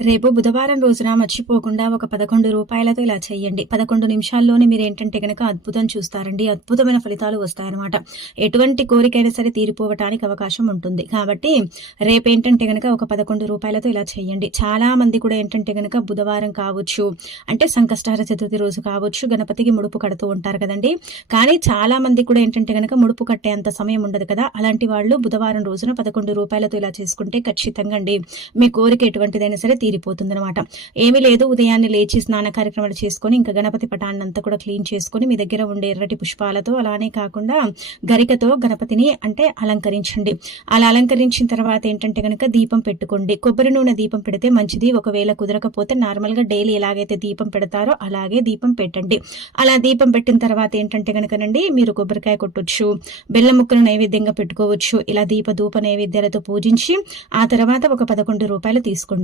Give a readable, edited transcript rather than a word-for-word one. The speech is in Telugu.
రేపు బుధవారం రోజున మర్చిపోకుండా ఒక 11 రూపాయలతో ఇలా చేయండి. 11 నిమిషాల్లోనే మీరేంటంటే గనక అద్భుతం చూస్తారండి. అద్భుతమైన ఫలితాలు వస్తాయన్నమాట. ఎటువంటి కోరికైనా సరే తీరిపోవటానికి అవకాశం ఉంటుంది. కాబట్టి రేపేంటంటే గనక ఒక 11 రూపాయలతో ఇలా చేయండి. చాలా మంది కూడా ఏంటంటే గనక బుధవారం కావచ్చు, అంటే సంకష్టహర చతుర్థి రోజు కావచ్చు, గణపతికి ముడుపు కడుతూ ఉంటారు కదండీ. కానీ చాలా మంది కూడా ఏంటంటే గనక ముడుపు కట్టే అంత సమయం ఉండదు కదా. అలాంటి వాళ్ళు బుధవారం రోజున 11 రూపాయలతో ఇలా చేసుకుంటే ఖచ్చితంగా అండి మీ కోరిక ఎటువంటిదైనా సరే తీరిపోతుందనమాట. ఏమీ లేదు, ఉదయాన్నే లేచి స్నాన కార్యక్రమాలు చేసుకొని ఇంకా గణపతి పటాన్నంతా కూడా క్లీన్ చేసుకొని మీ దగ్గర ఉండే ఎర్రటి పుష్పాలతో అలానే కాకుండా గరికతో గణపతిని అంటే అలంకరించండి. అలా అలంకరించిన తర్వాత ఏంటంటే గనక దీపం పెట్టుకోండి. కొబ్బరి నూనె దీపం పెడితే మంచిది. ఒకవేళ కుదరకపోతే నార్మల్గా డైలీ ఎలాగైతే దీపం పెడతారో అలాగే దీపం పెట్టండి. అలా దీపం పెట్టిన తర్వాత ఏంటంటే గనకనండి మీరు కొబ్బరికాయ కొట్టొచ్చు, బెల్లం ముక్కను నైవేద్యంగా పెట్టుకోవచ్చు. ఇలా దీప ధూప నైవేద్యాలతో పూజించి ఆ తర్వాత ఒక 11 రూపాయలు తీసుకోండి.